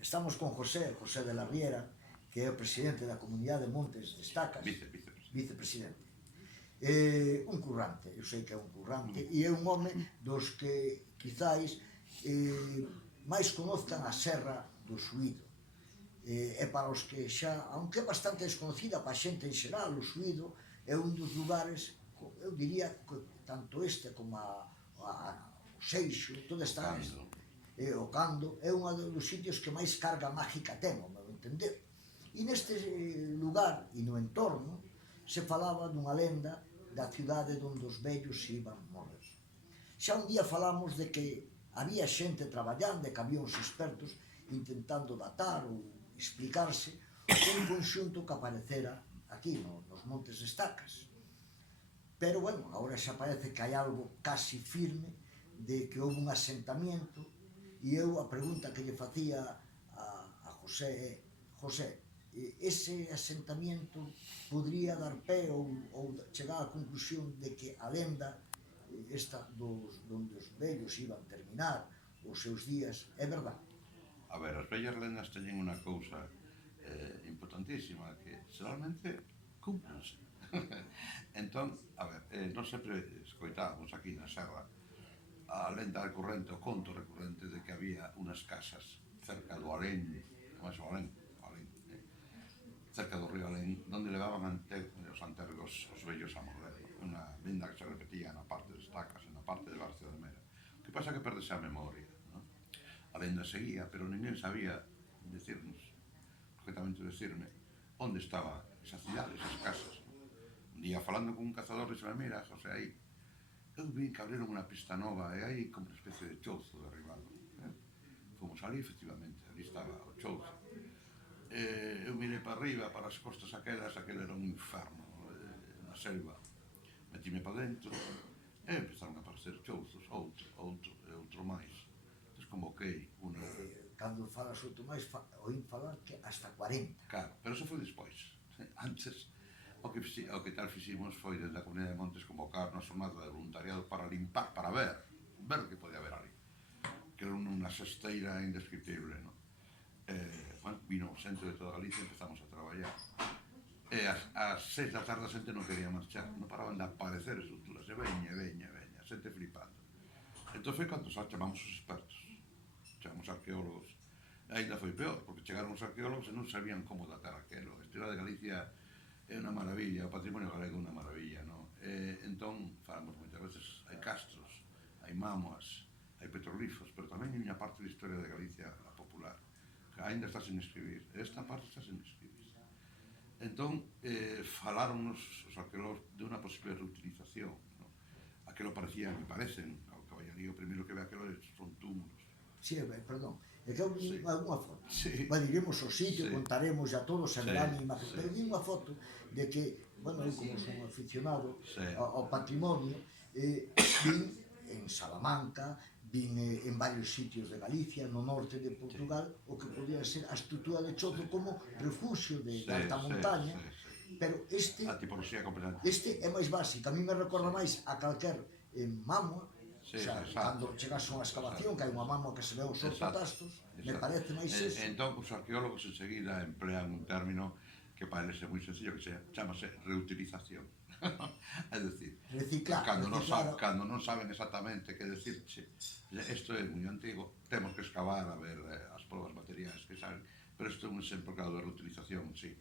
Estamos con José de la Riera, que é o presidente da Comunidade de Montes de Estacas, vicepresidente. Un currante, eu sei que é un currante, e é un home dos que quizáis máis conozcan a Serra do Suído. E para os que xa, aunque é bastante desconocida para a xente en xeral, o Suído é un dos lugares, eu diría que tanto este como o Seixo, todo está o Cando, é un dos sitios que máis carga mágica ten, ao meu entender. E neste lugar e no entorno se falaba dunha lenda da cidade onde os vellos se iban morrer. Xa un día falamos de que había xente traballando e que había uns expertos intentando datar ou explicarse un conxunto que aparecera aquí nos Montes de Estacas. Pero, bueno, agora xa parece que hai algo casi firme de que houve un asentamiento. E eu a pregunta que lle facía a José, ese asentamiento podría dar pé ou chegar á conclusión de que a lenda esta donde os vellos iban terminar os seus días é verdade? A ver, as vellas lendas teñen unha cousa importantísima, que xeralmente cúmplense. Entón, a ver, non sempre escoitábamos aquí na serra a lenda recurrente, o conto recurrente de que había unas casas cerca do Alén, cerca do río Alén, onde levaban os antergos os vellos a morrer. Unha lenda que se repetía na parte de Estacas e na parte de Barcio de Mera. O que pasa é que perdese a memoria, non? A lenda seguía, pero ninguén sabía decirnos, concretamente decirme, onde estaba esa cidade, esas casas. Un día falando con un cazador, dixeme, mira, José, aí eu vi que abriron unha pista nova e hai como unha especie de chouzo derribado. Fomos ali, efectivamente, ali estaba o chouzo. Eu mirei para arriba, para as costas aquelas, aquel era un inferno na selva. Metime para dentro e empezaron a aparecer chouzos, outro máis. Entón convoquei unha... Cando falas outro máis, oín falar que hasta 40. Claro, pero eso foi despois. Antes... O que tal fiximos foi desde a Comunidade de Montes convocar unha xornada de voluntariado para limpar, para ver o que podía haber ali. Que era unha cesteira indescriptible, non? Vino o centro de toda Galicia e empezamos a traballar. E ás 6 da tarde a xente non quería marchar, non paraban de aparecer estructuras, e veña, a xente flipando. Entón foi cando xa chamamos os expertos, chamamos arqueólogos, e ainda foi peor, porque chegaron os arqueólogos e non sabían como datar aquelo. A historia de Galicia é unha maravilla, o patrimonio galego é unha maravilla, non? Entón, falamos moitas veces, hai castros, hai mámoas, hai petrolíferos, pero tamén hai unha parte da historia de Galicia, a popular, que ainda está sin escribir. Esta parte está sin escribir. Entón, falaronnos os arqueólogos de unha posible reutilización, non? Aquelo parecía, me parecen, ao caballarío, o primeiro que ve aquelo son túmulos. Sí, perdón, é que eu vi algunha foto. Bueno, iremos ao sitio, contaremos a todos, a verán imagen, pero vi unha foto de que, bueno, eu como son aficionado ao patrimonio, vin en Salamanca, vin en varios sitios de Galicia, no norte de Portugal, o que podía ser a estrutura de Chozo como refugio de alta montaña, pero este é máis básico, a mí me recorda máis a calquer mámoa. Cando chegas a unha excavación, que hai unha mámoa que se ve os ortotastos, me parece máis eso. Entón, os arqueólogos enseguida emplean un término que parece moi sencillo, que chamase reutilización. É dicir, cando non saben exactamente que decirche, isto é moi antigo, temos que excavar a ver as probas materiais que salen, pero isto é un exemplo claro de reutilización, sí.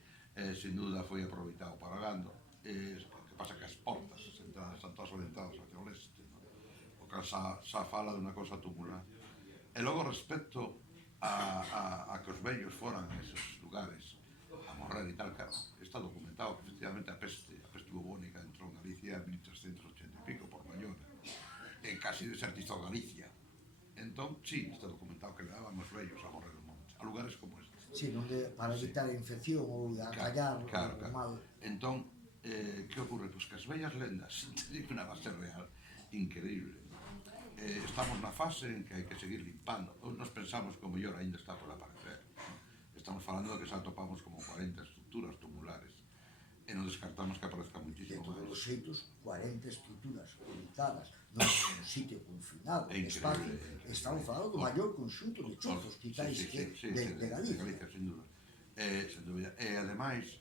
Sin duda foi aproveitado para gando. O que pasa que as portas, as entradas, están todas orientadas hacia o leste, que xa fala de unha cosa tumular. E logo, respecto a que os vellos foran a esos lugares a morrer e tal, claro, está documentado que efectivamente a peste bubónica entrou en Galicia en 1380 e pico por Bayona, e casi desertizou Galicia. Entón, sí, está documentado que levaban os vellos a morrer en montes, a lugares como este. Sí, onde para evitar a infección ou a callar o mal. Entón, que ocorre? Pois que as vellas lendas teñen unha base real increíble. Estamos na fase en que hai que seguir limpando. Nos pensamos que o mellor ainda está por aparecer. Estamos falando de que xa topamos como 40 estructuras tumulares. E non descartamos que aparezca De muitísimo todos os máis. xeitos, 40 estruturas ubicadas nun sitio confinado, É espacio, increíble. estamos falando do maior conxunto de chozos, quizáis, de Galicia. Sin dúda. Sen dúbida. E, ademais,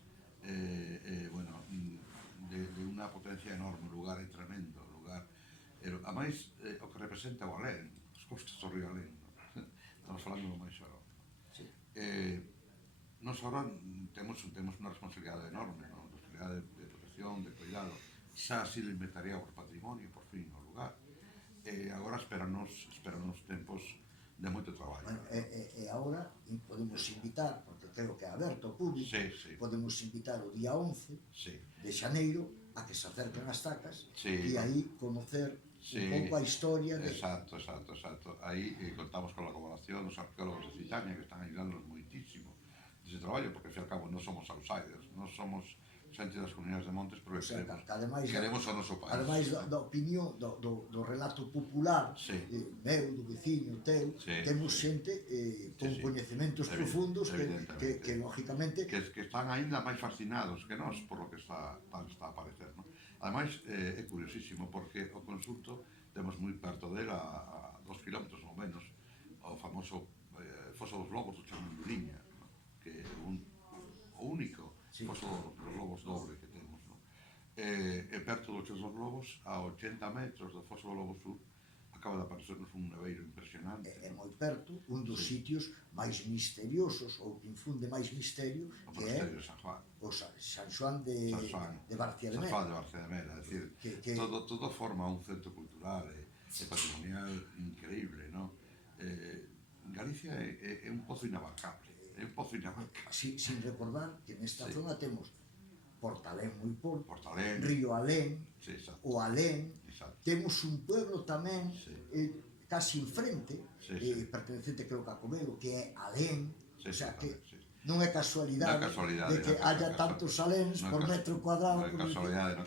bueno, de unha potencia enorme, o lugar é tremendo, o lugar. A máis, o que representa o Alén, os costas do río Alén, estamos falando do máis xorón. Sí. Nos agora temos unha responsabilidade enorme, non? Responsabilidade de protección, de cuidado. Xa así lo inventariado por patrimonio, por fin, o lugar. Agora esperanos tempos de moito traballo. Bueno, e agora podemos invitar, porque creo que é aberto ao público, podemos invitar o día 11 de xaneiro a que se acerquen as tacas e aí conocer un pouco a historia de... Exacto. Aí contamos con a colaboración dos arqueólogos de Citania que están ayudándonos moitísimo dese traballo, porque, ao fin e ao cabo, non somos outsiders, non somos xente das comunidades de montes, porque queremos o noso país. Ademais da opinión, do relato popular, meu, do veciño, teu, temos xente con coñecementos profundos que lógicamente... Que están aínda máis fascinados que nós por lo que está a aparecer, non? Ademais, é curiosísimo, porque o consulto temos moi perto dela, a 2 kilómetros ou menos, o famoso Foso dos Lobos do Chamunduriña, que é o único foso dos lobos doble que temos, non? E perto do Foso dos Lobos, a 80 metros do Foso do Lobo Sur, acaba de aparecernos un neveiro impresionante. É moi perto, un dos sitios máis misteriosos, ou que infunde máis misterio, que é o San Xoán de Barcia de Mera. San Xoán de Barcia de Mera, é dicir, todo forma un centro cultural e patrimonial increíble, non? Galicia é un pozo inabarcable. Sin recordar que nesta zona temos Portalén moi pouco, Portalén, Río Alén, o Alén, temos un pueblo tamén casi enfrente, pertenecente creo que a Comelo, que é Alén, o sea que non é casualidade de que haya tantos aléns por metro cuadrado. Non é casualidade.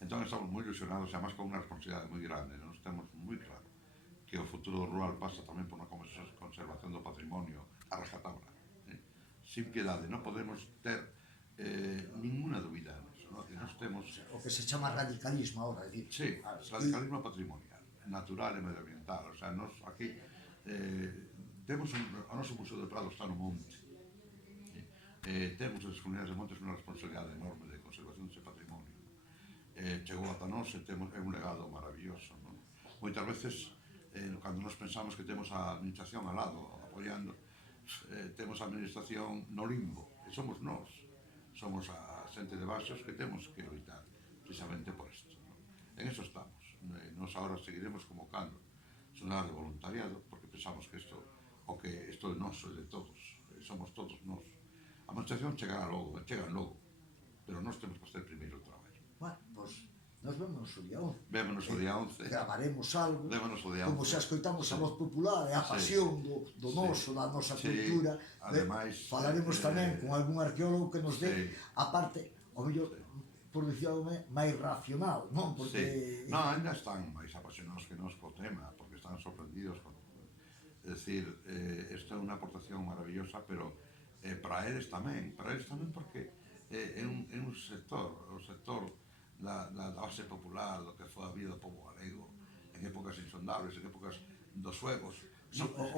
Entón estamos moi ilusionados, e además con unha responsabilidade moi grande, nos temos moi claro que o futuro rural pasa tamén por unha conservación do patrimonio a rajatabla, sin piedade, non podemos ter ninguna dúbida nisso, non? Que nos temos... O que se chama radicalismo agora, é dicir... radicalismo patrimonial, natural e medioambiental, o sea, nos aquí temos o noso Museo do Prado está no monte, temos as comunidades de montes unha responsabilidade enorme de conservación dese patrimonio, chegou ata nós e temos un legado maravilloso, non? Moitas veces, cando nos pensamos que temos a administración al lado, apoiando, temos a administración no limbo, e somos nós, somos a xente de baixos que temos que loitar precisamente por isto, non? En eso estamos, nos agora seguiremos convocando sonar de voluntariado, porque pensamos que isto é noso e de todos, somos todos nós. A administración chegan logo, pero nós temos que facer primeiro o traballo. Bueno, pois nos vemos o día 11. Vémonos o día 11. Gravaremos algo, como xa escoitamos a voz popular e a pasión do noso, da nosa cultura. Ademais, falaremos tamén con algún arqueólogo que nos dé a parte, ao mellor, por dicirme, máis racional, non? Porque... Non, ainda están máis apasionados que nós co tema, porque están sorprendidos con... É dicir, esta é unha aportación maravillosa, pero para eles tamén porque é un sector, o sector da base popular, do que foi a vida do povo galego, en épocas insondables, en épocas dos suevos.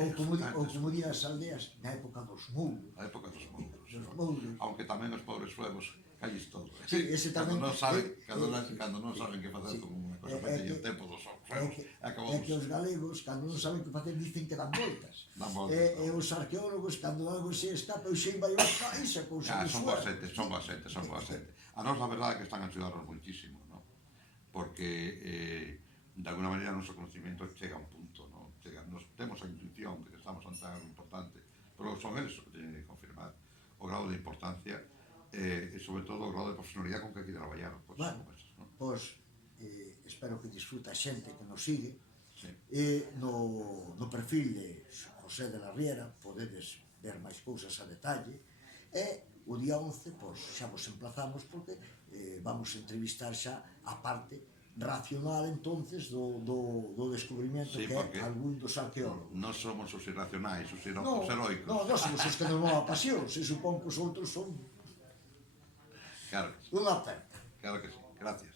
Ou como di as aldeas, na época dos mouros. A época dos mouros. Aunque tamén os pobres suevos calles todo. Cando non saben que facer con unha cosa pequena, o tempo dos suevos. É que os galegos, cando non saben que facer, dicen que dan voltas. E os arqueólogos, cando algo se escapa, o xen vai a país a cousa do suevo. Son bastante. A nós, a verdade, que están a axudarnos moitísimo, non? Porque, de alguna maneira, o noso conocimiento chega a un punto, non? Nos temos a intuición de que estamos ante algo importante, pero son eles que teñen que confirmar o grado de importancia e, sobre todo, o grado de profesionalidade con que hai que traballar. Bueno, pois, espero que disfruta a xente que nos sigue. No perfil de José de la Riera podedes ver máis cousas a detalle, e o día 11, pois, xa vos emplazamos porque vamos a entrevistar xa a parte racional, entonces, do descubrimento que é algún dos arqueólogos. Non somos os irracionais, os heroicos. Non, somos os que nos mova a pasión, se supón que os outros son... Claro que sí. Unha oferta. Claro que sí. Gracias.